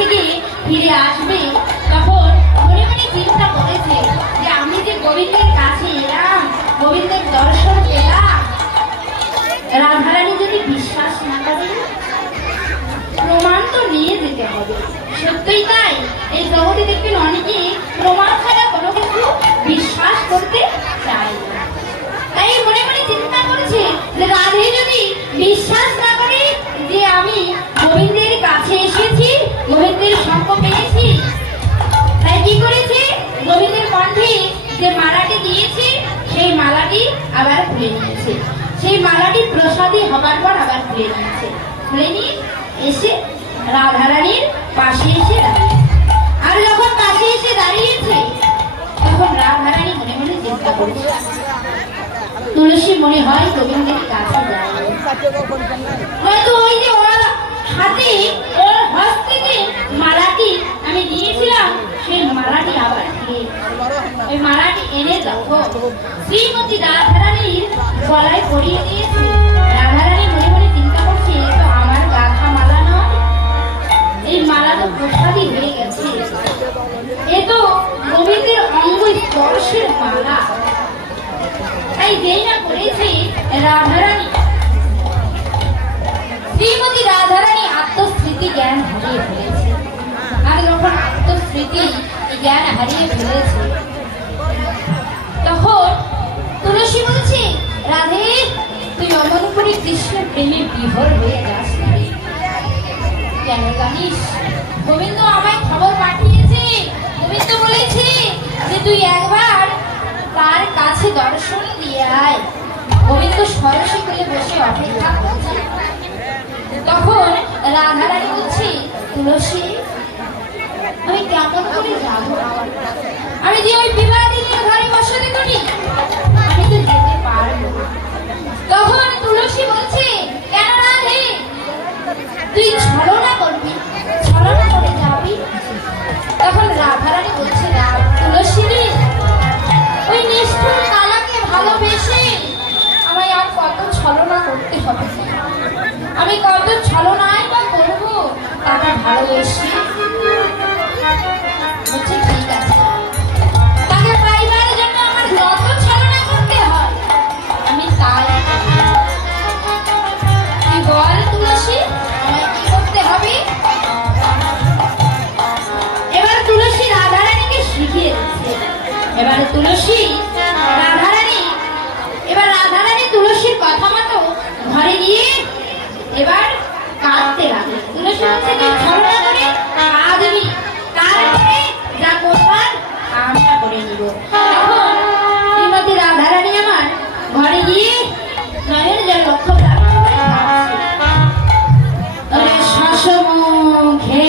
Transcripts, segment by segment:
থেকে ফিরে আসবে, তখন মনে মনে চিন্তা করেছে যে আমি যে গোবিন্দের কাছে এলাম, গোবিন্দের দর্শন পেলাম, রাধারানী যদি বিশ্বাস না করে, প্রমাণ তো নিয়ে যেতে হবে। সত্যই তাই, এই জগতে দেখবেন অনেকে প্রমাণ ছাড়া কোনো কিছু বিশ্বাস করতে চায় না। তাই মনে মনে চিন্তা করেছে যে রাধে যদি বিশ্বাস না করে যে আমি গোবিন্দের কাছে এসেছি, গোবিন্দের সঙ্গ পেয়েছি, তাই কি করেছে, গোবিন্দের কণ্ঠে যে মালাটি দিয়েছে সেই মালাটি আবার খুলে নিয়েছে। সেই মালাটি প্রসাদী হবার পর আবার খুলে নিয়েছে। খুলে নিয়ে এসে রাধারানীর পাশে এসে দাঁড়িয়েছে। আর যখন পাশে এসে দাঁড়িয়েছে, তখন রাধারানী মনে মনে চিন্তা করছে, তুলসী মনে হয় গোবিন্দের কাছে যায়, হয়তো ওই যে ওর হাতে, ওর হস্তে যে মালাটি আমি দিয়েছিলাম, সেই মালাটি আবার ওই মালাটি এনে দেখো শ্রীমতী রাধারানীর গলায় পরিয়ে দিয়েছে। রাধারানী মনে মনে চিন্তা করছে, এ তো আমার গাঁথা মালা নয়, এই মালা তো প্রসাদী হয়ে গেছে, এ তো গোবিন্দের অঙ্গ স্পর্শের মালা। তাই যেই না করেছে রাধারানী, শ্রীমতী রাধারানী আত্মস্মৃতি জ্ঞান হারিয়ে ফেলেছে। আর যখন আত্মস্মৃতি জ্ঞান হারিয়ে ফেলেছে, তখন তুলসী বলছে, রাধে তুই অমন করে কৃষ্ণের প্রেমে বিভোর হয়ে যাস না রে। কেন জানিস, গোবিন্দ আমায় খবর পাঠিয়েছে, গোবিন্দ বলেছে যে তুই একবার তার কাছে দর্শন দিয়ে আয়। গোবিন্দ সরসী করে বসে অপেক্ষা করছে। তখন রাধারানী বলছে, তুলসী আমি কেমন করে যাব, আমি যে ওই বিবাদিনীর ঘরে বসতে করি, আমি তো যেতে পারবো। তখন তুলসী বলছে, কেন রাধে তুই ছলনা করবি, ছলনা করে যাবি। তখন রাধারানী বলছে, তুলসী ওই নিষ্ঠুর কালাকে ভালোবেসে আমায় আর কত ছলনা করতে হবে, আমি কত ছলনাই বা করবো তাকে ভালোবেসে। বলছে ঠিক আছে, তাকে পাইবার জন্য আমার যত ছলনা করতে হয় আমি তাই। তুই বল তুলসী আমায় কি করতে হবে। এবার তুলসী রাধারানীকে শিখিয়ে দিচ্ছে। এবারে তুলসী রাধারানী তুলসীর কথা মতো ঘরে গিয়ে এবার কাঁদতে লাগলো। তুলসী বলছে, তুই ছলনা করে কাঁদবি, তারপরে যা করবার আমরা করে নিব। তখন শ্রীমতী রাধারানী আমার ঘরে গিয়ে নয়ন যা লক্ষ্য শশমুখে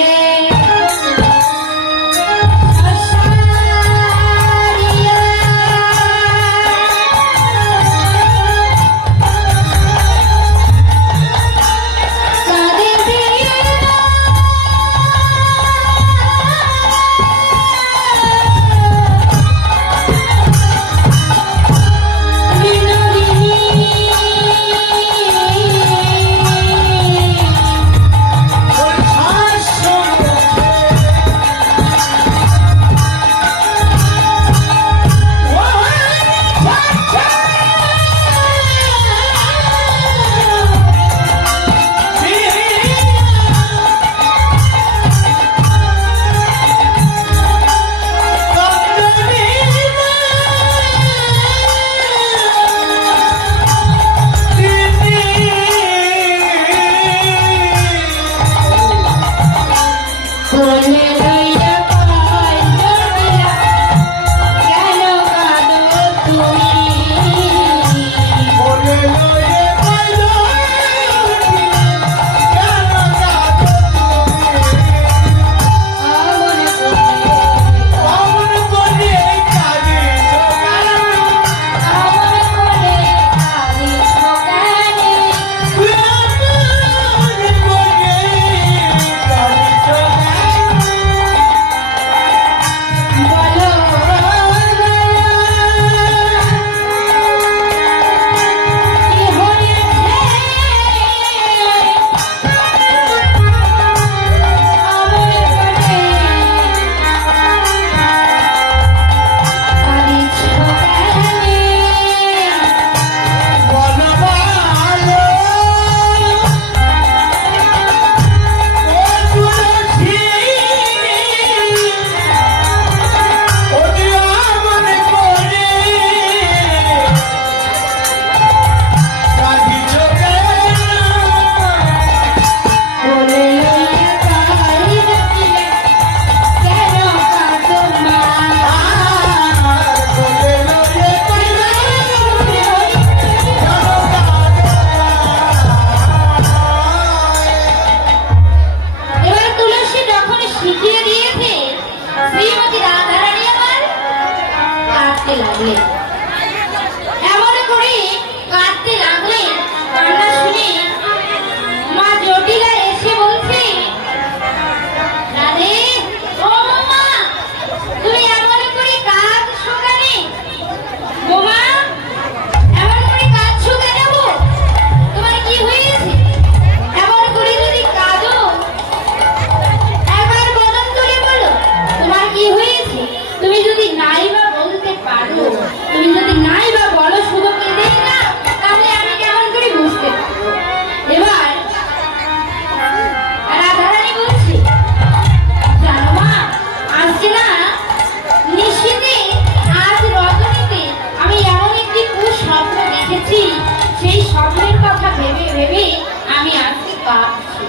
কাঁদছে।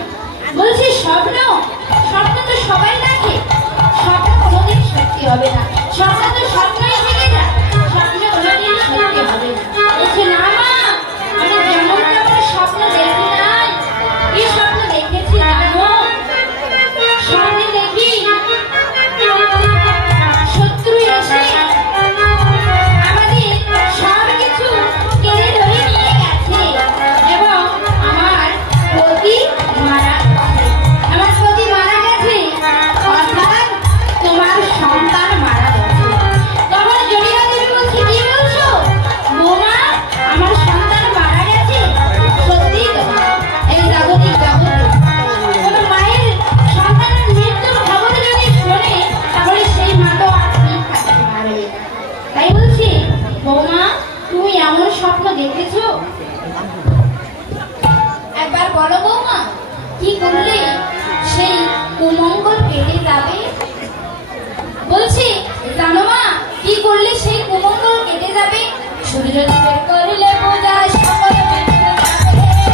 বলছি স্বপ্ন, স্বপ্ন তো সবাই দেখে, স্বপ্ন কোনোদিন সত্যি হবে না, স্বপ্ন তো স্বপ্নই থেকে যায়, স্বপ্ন কোনোদিন সত্যি হবে না। বলছে না মা, আমি যেমন তেমন স্বপ্ন দেখি নাই, এই স্বপ্ন দেখেছি জানো, স্বপ্নে দেখি শত্রু এসে আমাদের সব কিছু কেড়ে ধরে নিয়ে গেছে এবং আমার পতি মারা গেছে, আমার পতি মারা গেছে, অর্থাৎ তোমার সন্তান মারা গেছে। তখন জড়িয়া দেবী বলছে কি বলছো বৌমা, আমার সন্তান মারা গেছে? সত্যি তো, এই জাগতিক জগতে কোনো মায়ের সন্তানের মৃত্যুর খবর যদি শোনে তাহলে সেই মা তো আর ঠিক থাকতে পারবে না। তাই বলছি বৌমা, তুমি এমন স্বপ্ন দেখেছো? একবার বলো বৌমা, কি করলে সেই কুমঙ্গল কেটে যাবে? বলছি জানো মা, কি করলে সেই কুমঙ্গল কেটে যাবে? সূর্যদেবের করলে পূজা সকল বিঘ্ন যাবে।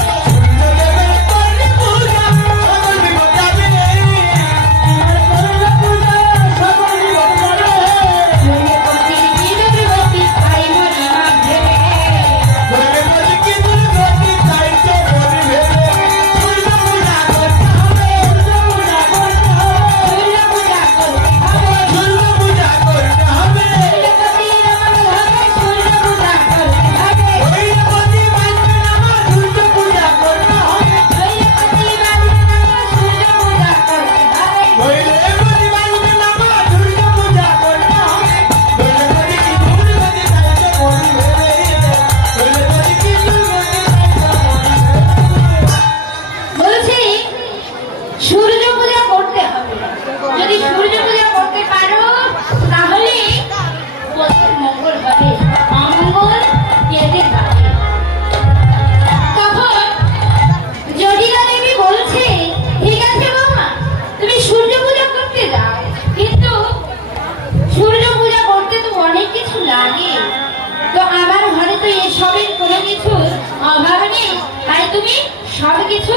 সবকিছু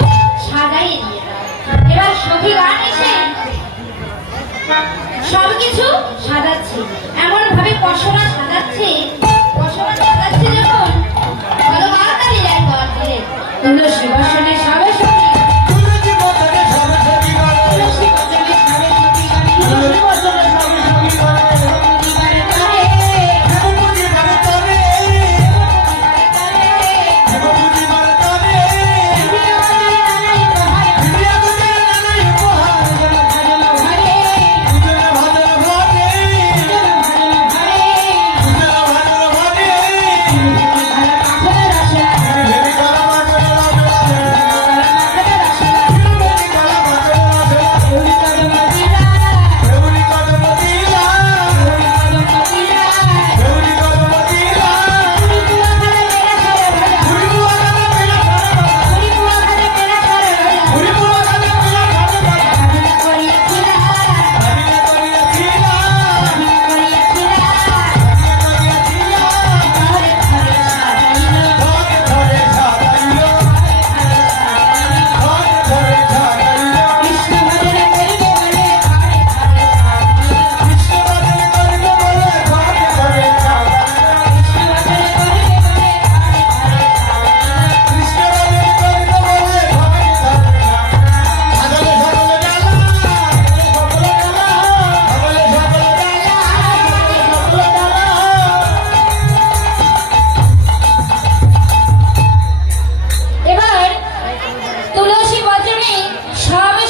সাজাই দিয়ে দাও। এবার সখী গান এসে সবকিছু সাজাচ্ছে, এমন ভাবে পশরা সাজাচ্ছে, পশরা সাজাচ্ছে যখন ভালো তাড়াতাড়ি যায় বাড়ছে তুলসী বসনে সবে সখী, তুলসী বসনে সবে সখী, তুলসী বসনে সবে সখী, তুলসী বসনে সবে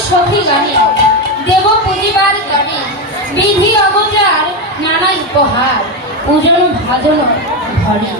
সখী বিধি অবচার নানা উপহার পূজন ভাজন ঘরে